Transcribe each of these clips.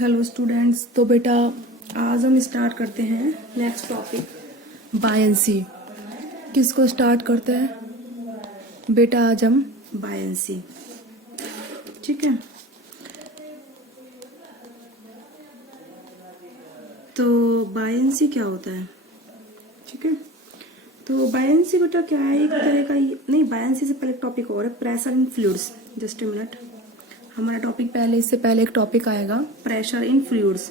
Hello students. तो बेटा आज हम स्टार्ट करते हैं नेक्स्ट टॉपिक बायंसी। किसको स्टार्ट करते हैं बेटा? आज हम बायंसी, ठीक है। तो बायंसी क्या होता है, ठीक है। तो बायंसी बेटा क्या है, एक तरह का नहीं, बायंसी से पहले टॉपिक और है pressure in fluids. Just a minute, हमारा टॉपिक पहले, इससे पहले एक टॉपिक आएगा प्रेशर इन फ्लूइड्स।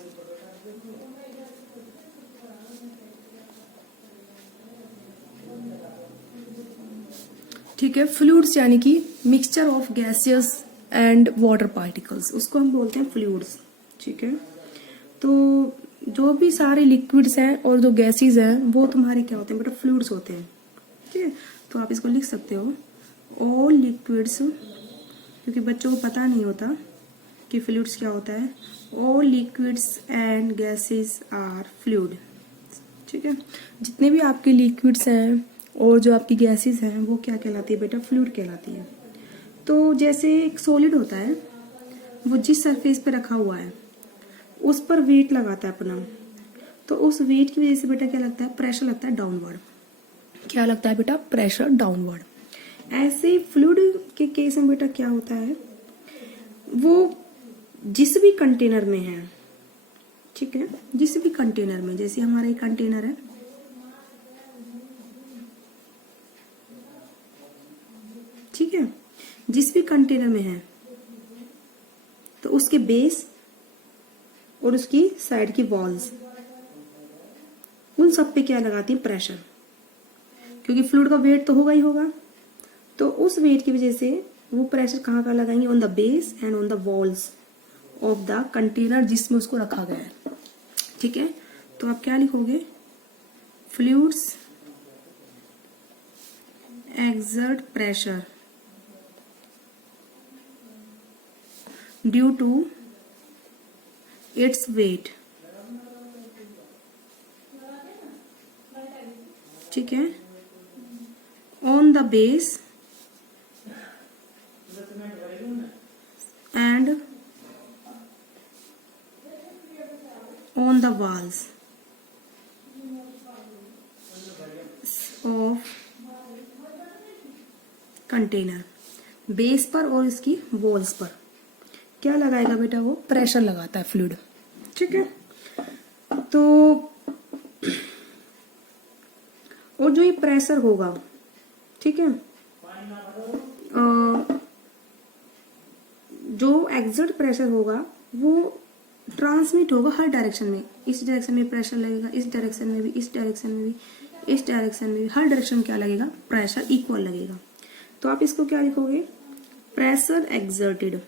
ठीक है। फ्लूइड्स यानी कि mixture of gaseous and water particles, उसको हम बोलते हैं फ्लूइड्स, ठीक है। तो जो भी सारे लिक्विड्स हैं और जो गैसेस हैं वो तुम्हारे क्या होते हैं बेटा? फ्लूइड्स होते हैं, ठीक है। तो आप इसको लिख सकते हो ऑल लिक्विड्स, क्योंकि बच्चों को पता नहीं होता कि फ्लूइड्स क्या होता है। All liquids and gases are fluid, ठीक है। जितने भी आपके लिक्विड्स हैं और जो आपकी गैसेस हैं वो क्या कहलाती है बेटा? फ्लूइड कहलाती है। तो जैसे एक सॉलिड होता है, वो जिस सरफेस पे रखा हुआ है उस पर वेट लगाता है अपना, तो उस वेट की वजह से बेटा क्या लगता है? प्रेशर लगता है डाउनवर्ड। क्या लगता है बेटा? Pressure downward. ऐसे फ्लूइड के केस में बेटा क्या होता है, वो जिस भी कंटेनर में है, ठीक है, जिस भी कंटेनर में, जैसे हमारा एक कंटेनर है, ठीक है, जिस भी कंटेनर में है तो उसके बेस और उसकी साइड की वॉल्स, उन सब पे क्या लगाती है? प्रेशर। क्योंकि फ्लूइड का वेट तो होगा ही होगा, तो उस वेट की वजह से वो प्रेशर कहाँ का लगाएंगे? On the base and on the walls of the container जिसमें उसको रखा गया है, ठीक है। तो आप क्या लिखोगे? Fluids exert pressure due to its weight, ठीक है, on the base and on the walls of container. Base पर और इसकी वॉल्स पर क्या लगाएगा बेटा? वो प्रेशर लगाता है फ्लूइड, ठीक है। तो और जो ये प्रेशर होगा, ठीक है, जो एग्जर्ट प्रेशर होगा वो ट्रांसमिट होगा हर डायरेक्शन में। इस डायरेक्शन में प्रेशर लगेगा, इस डायरेक्शन में भी, इस डायरेक्शन में भी, इस डायरेक्शन में भी, हर डायरेक्शन में क्या लगेगा? प्रेशर इक्वल लगेगा। तो आप इसको क्या लिखोगे? Pressure exerted,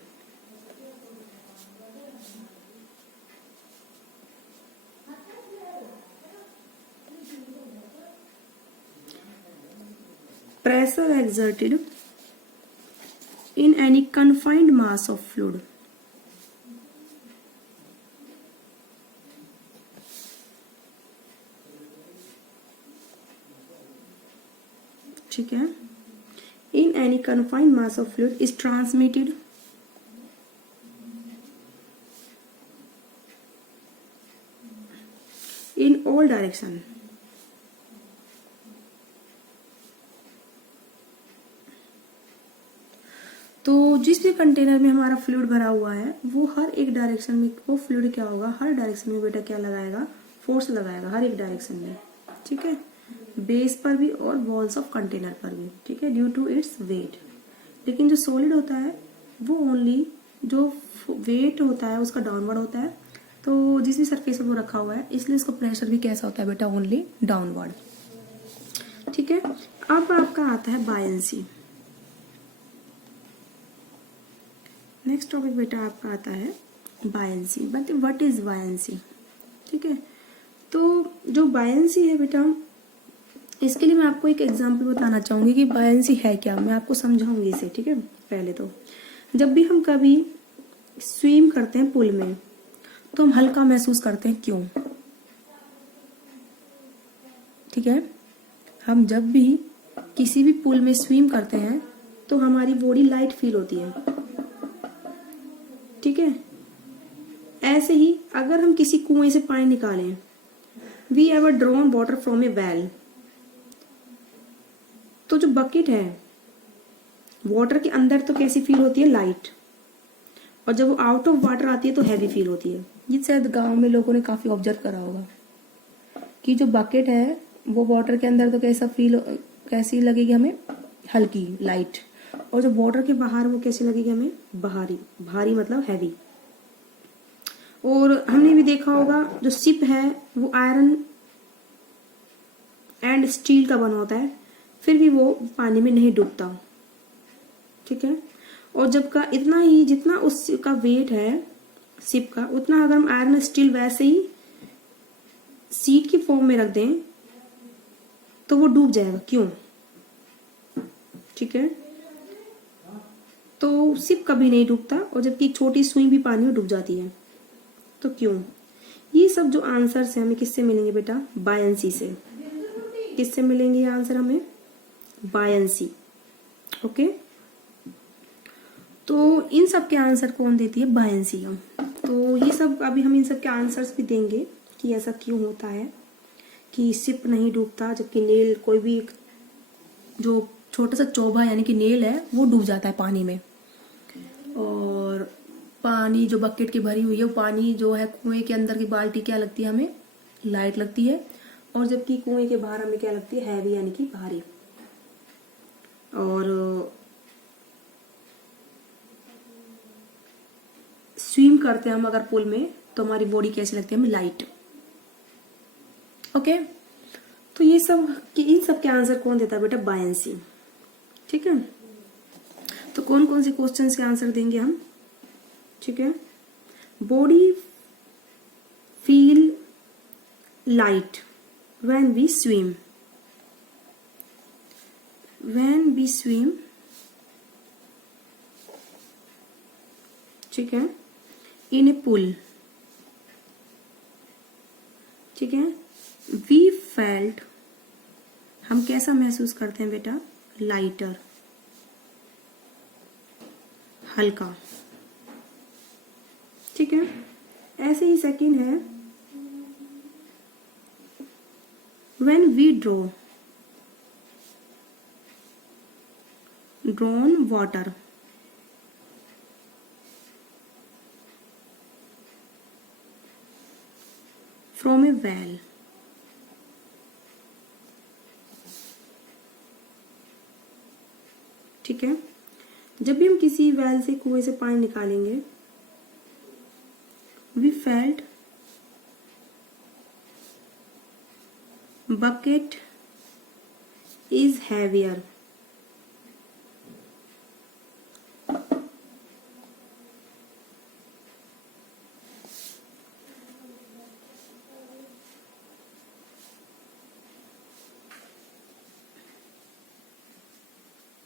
pressure exerted in any confined mass of fluid, ठीक है, in any confined mass of fluid is transmitted in all direction, तो जिस भी कंटेनर में हमारा फ्लूइड भरा हुआ है वो हर एक डायरेक्शन में, वो फ्लूइड क्या होगा? हर डायरेक्शन में बेटा क्या लगाएगा? फोर्स लगाएगा हर एक डायरेक्शन में, ठीक है, बेस पर भी और वॉल्स ऑफ कंटेनर पर भी, ठीक है, ड्यू टू इट्स वेट। लेकिन जो सॉलिड होता है वो ओनली जो वेट होता है उसका डाउनवर्ड होता है, तो जिस भी सरफेस पर वो रखा हुआ है, इसलिए इसका प्रेशर भी कैसा होता है बेटा? ओनली डाउनवर्ड, ठीक है। अब आपका आता है बायंसी। नेक्स्ट टॉपिक बेटा आपका आता है buoyancy. But what is buoyancy, ठीक है। तो जो बायंसी है बेटा, इसके लिए मैं आपको एक एग्जांपल बताना चाहूंगी कि बायंसी है क्या, मैं आपको समझाऊंगी इसे, ठीक है। पहले तो जब भी हम कभी स्विम करते हैं पूल में तो हम हल्का महसूस करते हैं, क्यों? ठीक है, हम जब भी किसी भी पूल में स्विम करते हैं तो हमारी बॉडी लाइट फील होती है, ठीक है। ऐसे ही अगर हम किसी कुएं से पानी निकालें, we ever drawn water from a well, तो जो बकेट है वाटर के अंदर तो कैसी फील होती है, लाइट, और जब वो आउट ऑफ वाटर आती है तो हैवी फील होती है। ये शायद गांव में लोगों ने काफी ऑब्जर्व करा होगा कि जो बकेट है वो वाटर के अंदर तो कैसी लगेगी हमें, हल्की लाइट, और जब वाटर के बाहर वो कैसी लगेगी हमें, भारी, भारी मतलब हैवी। और हमने भी देखा होगा जो शिप है वो आयरन एंड स्टील का बना होता है, फिर भी वो पानी में नहीं डूबता, ठीक है। और जब का इतना ही जितना उसका वेट है शिप का, उतना अगर हम आयरन स्टील वैसे ही सीट की फॉर्म में रख दें तो वो डूब जाएगा, क्यों, ठीक है। तो शिप कभी नहीं डूबता, और जबकि छोटी सुई भी पानी में डूब जाती है, तो क्यों। ये सब जो आंसर्स हैं हमें किससे मिलेंगे बेटा, बायंसी से। किससे मिलेंगे ये आंसर हमें, बायंसी, ओके। तो इन सब के आंसर कौन देती है, बायंसी हम। तो ये सब अभी हम इन सब के आंसर्स भी देंगे कि ऐसा क्यों होता है कि शिप नहीं डूबता, जबकि नेल, कोई भी जो छोटा सा चौबा यानी कि नेल है वो डूब जाता है पानी में। और पानी जो बकेट की भरी हुई है वो पानी जो है कुएं के अंदर की बाल्टी क्या लगती है हमें, लाइट लगती है, और जबकि कुएं के बाहर हमें क्या लगती है, हैवी यानी कि भारी। और स्विम करते हैं हम अगर पूल में तो हमारी बॉडी कैसी लगती है हमें, लाइट, ओके। तो ये सब इन सब के आंसर कौन देता है बेटा, बायंसी, ठीक है। तो कौन कौन से क्वेश्चन के आंसर देंगे हम, ठीक है। Body feel light when we swim, when we swim, ठीक है, इन ए पूल, ठीक है। वी फेल्ट, हम कैसा महसूस करते हैं बेटा, लाइटर, हल्का, ठीक है। ऐसे ही सेकंड है, when we drawn water, from a well, ठीक है। जब भी हम किसी वेल से, कुएं से पानी निकालेंगे, we felt bucket is heavier,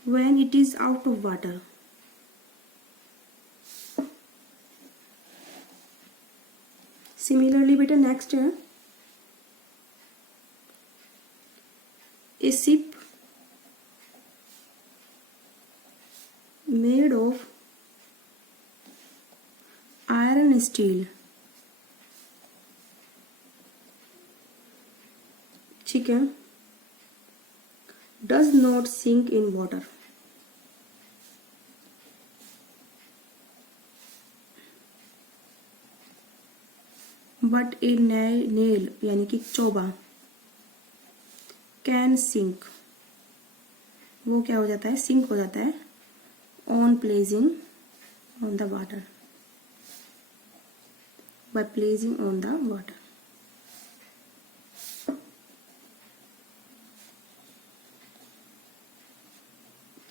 when it is out of water, similarly बेटा नेक्स्ट है, a ship made of iron steel, ठीक है, does not sink in water, but A nail यानी कि चौबा कैन सिंक, वो क्या हो जाता है, सिंक हो जाता है, on placing on the water, by placing on the water,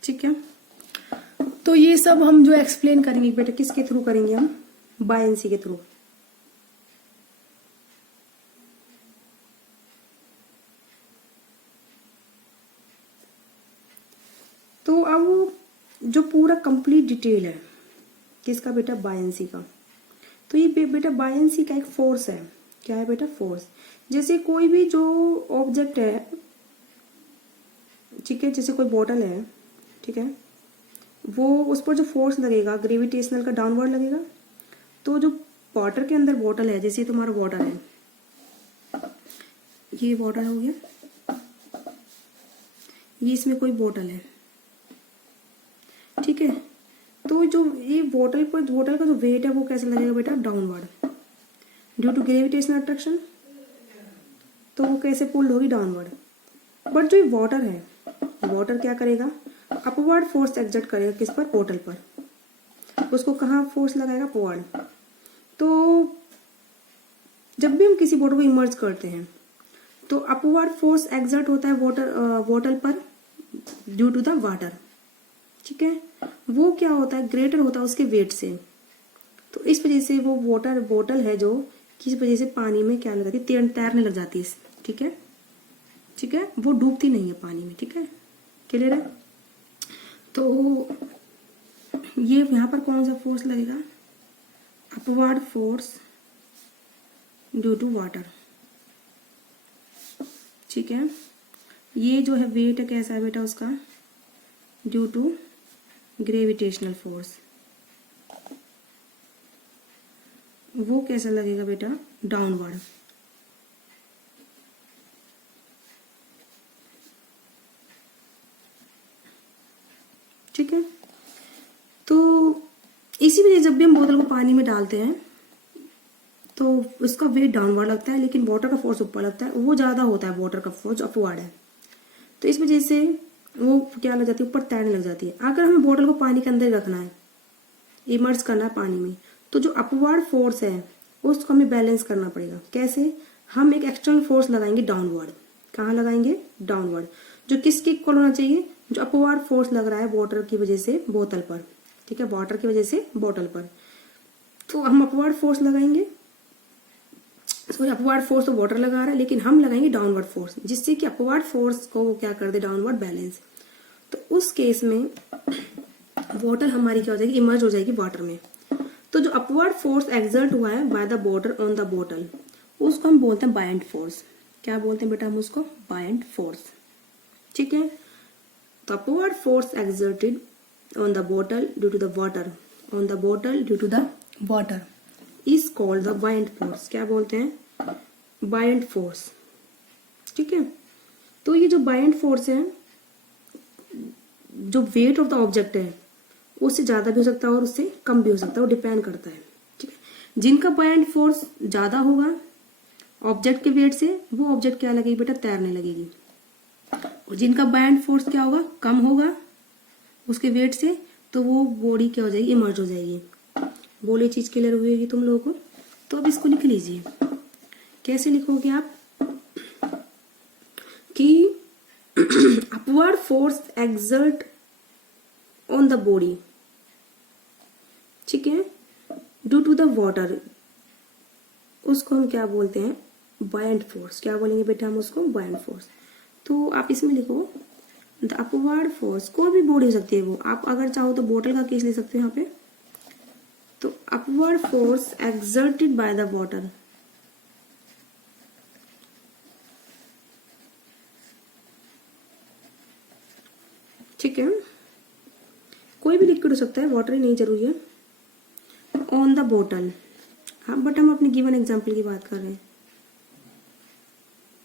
ठीक है। तो ये सब हम जो एक्सप्लेन करेंगे बेटा किसके थ्रू करेंगे, हम बायंसी के थ्रू। तो अब जो पूरा कंप्लीट डिटेल है किसका बेटा, बायंसी का। तो ये बेटा बायंसी का एक फोर्स है, क्या है बेटा, फोर्स। जैसे कोई भी जो ऑब्जेक्ट है, ठीक है, जैसे कोई बॉटल है, ठीक है, वो उस पर जो फोर्स लगेगा ग्रेविटेशनल का डाउनवर्ड लगेगा, तो जो वाटर के अंदर बॉटल है, जैसे तुम्हारा वाटर है, ये वाटर हो गया, ये इसमें कोई बोतल है, ठीक है। तो जो ये बोतल का जो वेट है वो कैसे लगेगा बेटा, downward, due to gravitational attraction, तो वो कैसे पुल्ड होगी, डाउनवर्ड। बट जो ये वाटर है, वाटर क्या करेगा, अपवर्ड फोर्स एक्सर्ट करेगा, किस पर, बोतल पर। उसको कहाँ फोर्स लगाएगा, अपवर्ड। तो जब भी हम किसी बोतल को इमर्ज करते हैं तो अपवर्ड फोर्स एक्सर्ट होता है बोतल पर ड्यू टू द वाटर, ठीक है। वो क्या होता है, ग्रेटर होता है उसके वेट से। तो इस वजह से वो बोतल है जो किस वजह से पानी में क्या लग जाती है, तैरने लग जाती है, ठीक है, ठीक है। वो डूबती नहीं है पानी में, ठीक है, क्लियर है। तो ये यहाँ पर कौन सा फोर्स लगेगा, upward force due to water, ठीक है। ये जो है वेट है, कैसा है बेटा उसका, ड्यू टू ग्रेविटेशनल फोर्स, वो कैसा लगेगा बेटा, डाउनवर्ड। ठीक है। तो इसी वजह जब भी हम बोतल को पानी में डालते हैं तो उसका वेट डाउनवर्ड लगता है, लेकिन वाटर का फोर्स ऊपर लगता है, वो ज्यादा होता है, वाटर का फोर्स अपवर्ड है। तो इस वजह से वो क्या लग जाती है, ऊपर तैरने लग जाती है। अगर हमें बोतल को पानी के अंदर रखना है, इमर्ज करना है पानी में, तो जो अपवर्ड फोर्स है उसको हमें बैलेंस करना पड़ेगा। कैसे, हम एक एक्सटर्नल फोर्स लगाएंगे डाउनवर्ड। कहाँ लगाएंगे, डाउनवर्ड, जो किसके इक्वल होना चाहिए, जो अपवर्ड फोर्स लग रहा है वाटर की वजह से बोतल पर, ठीक है, वाटर की वजह से बोतल पर। तो हम अपवर्ड फोर्स लगाएंगे, सॉरी अपवर्ड फोर्स तो वाटर लगा रहा है, लेकिन हम लगाएंगे डाउनवर्ड फोर्स, जिससे कि अपवर्ड फोर्स को वो क्या कर दे, डाउनवर्ड बैलेंस। तो उस केस में वाटर हमारी क्या हो जाएगी, इमर्ज हो जाएगी वाटर में। तो जो अपवर्ड फोर्स एक्सर्ट हुआ है by the water on the bottle, उसको हम बोलते हैं बायंट फोर्स। क्या बोलते हैं बेटा हम उसको, बायंट फोर्स, ठीक है। तो upward force exerted on the bottle due to the water, on the bottle due to the water is called the buoyant force. क्या बोलते हैं, बायंट फोर्स, ठीक है। तो ये जो बायंट फोर्स है, जो वेट ऑफ द ऑब्जेक्ट है उससे ज्यादा भी हो सकता है और उससे कम भी हो सकता है, वो डिपेंड करता है, ठीक है। जिनका बायंट फोर्स ज्यादा होगा ऑब्जेक्ट के वेट से, वो ऑब्जेक्ट क्या लगेगी बेटा, तैरने लगेगी। और जिनका बायंट फोर्स क्या होगा, कम होगा उसके वेट से, तो वो बॉडी क्या हो जाएगी, इमर्ज हो जाएगी। बोले चीज क्लियर हुई होगी तुम लोगों को। तो अब इसको लिख लीजिए, कैसे लिखोगे आप कि upward force exert on the body, ठीक है, ड्यू टू द वाटर, उसको हम क्या बोलते हैं, बायंट फोर्स। क्या बोलेंगे बेटा हम उसको, बायंट फोर्स। तो आप इसमें लिखो द अपवर्ड फोर्स, कोई भी बॉडी हो सकती है वो, आप अगर चाहो तो बोतल का केस ले सकते हो यहाँ पे। तो upward force exerted by the water, ठीक है, कोई भी लिक्विड हो सकता है, वाटर ही नहीं जरूरी है, ऑन द बोतल। हाँ, बट हम अपने गिवन एग्जांपल की बात कर रहे हैं,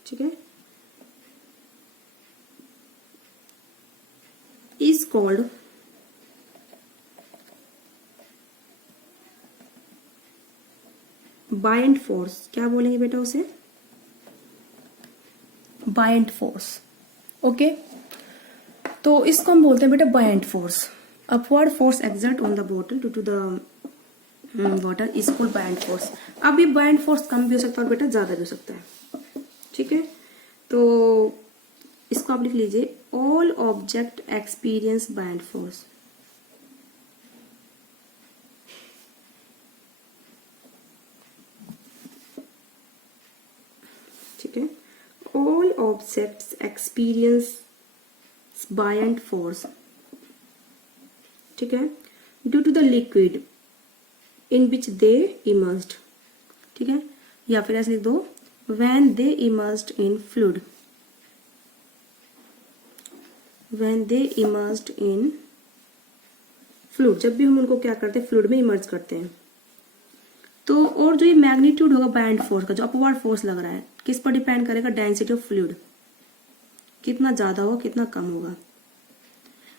ठीक है, इज कॉल्ड बायंट फोर्स। क्या बोलेंगे बेटा उसे, बायंट फोर्स, ओके। तो इसको हम बोलते हैं बेटा buoyant force. Upward force exert on the bottle due to the water is called buoyant force. अब ये बायंट फोर्स कम भी हो सकता है और बेटा ज्यादा भी हो सकता है, ठीक है। तो इसको आप लिख लीजिए, all object experience buoyant force. ठीक है, all objects experience buoyant force, ठीक है, due to the liquid in which they immersed, ठीक है, या फिर ऐसे लिख दो, when they immersed in fluid, when they immersed in fluid, जब भी हम उनको क्या करते हैं, फ्लूइड में इमर्ज करते हैं। तो और जो ये मैग्नीट्यूड होगा बायंट फोर्स का, जो अपवर्ड फोर्स लग रहा है, किस पर डिपेंड करेगा? डेंसिटी ऑफ फ्लूइड, कितना ज्यादा होगा कितना कम होगा।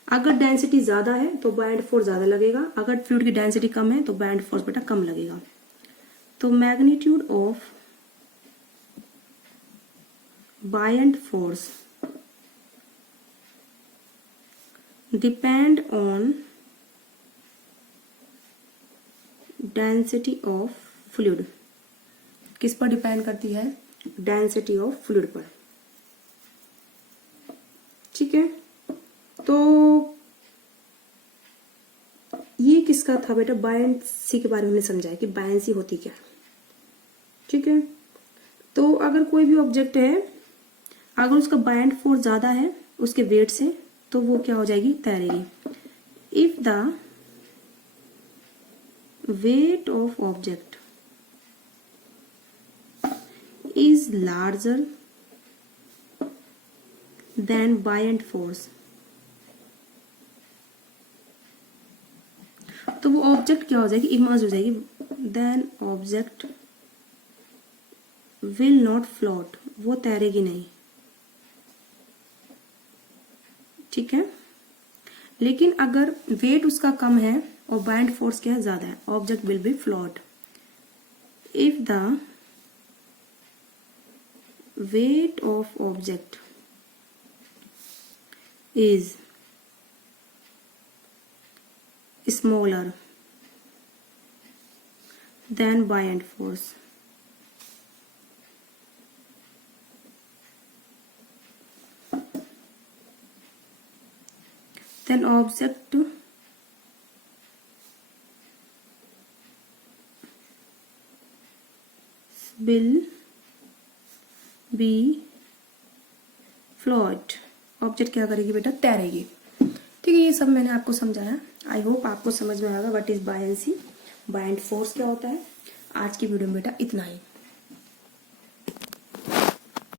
अगर डेंसिटी ज्यादा है तो बायंट फोर्स ज्यादा लगेगा, अगर फ्लूइड की डेंसिटी कम है तो बायंट फोर्स बेटा कम लगेगा। तो magnitude of buoyant force depend on density of fluid, किस पर डिपेंड करती है? डेंसिटी ऑफ फ्लूइड पर। ठीक है, तो ये किसका था बेटा? बायंसी के बारे में हमने समझा है कि बायंसी होती क्या है। ठीक है, तो अगर कोई भी ऑब्जेक्ट है, अगर उसका बायंट फोर्स ज्यादा है उसके वेट से, तो वो क्या हो जाएगी? तैरेगी। If the weight of object is larger than buoyant force, तो वो ऑब्जेक्ट क्या हो जाएगी? इमर्ज हो जाएगी। Then object will not float, वो तैरेगी नहीं। ठीक है, लेकिन अगर वेट उसका कम है और बायंट फोर्स क्या है? ज्यादा है, object will be float. If the weight of object is smaller than buoyant force, then object will be float, object क्या करेगी बेटा? तैरेगी। ठीक है, ये सब मैंने आपको समझाया। आई होप आपको समझ में आएगा what is buoyancy, buoyant force क्या होता है। आज की वीडियो में बेटा इतना ही।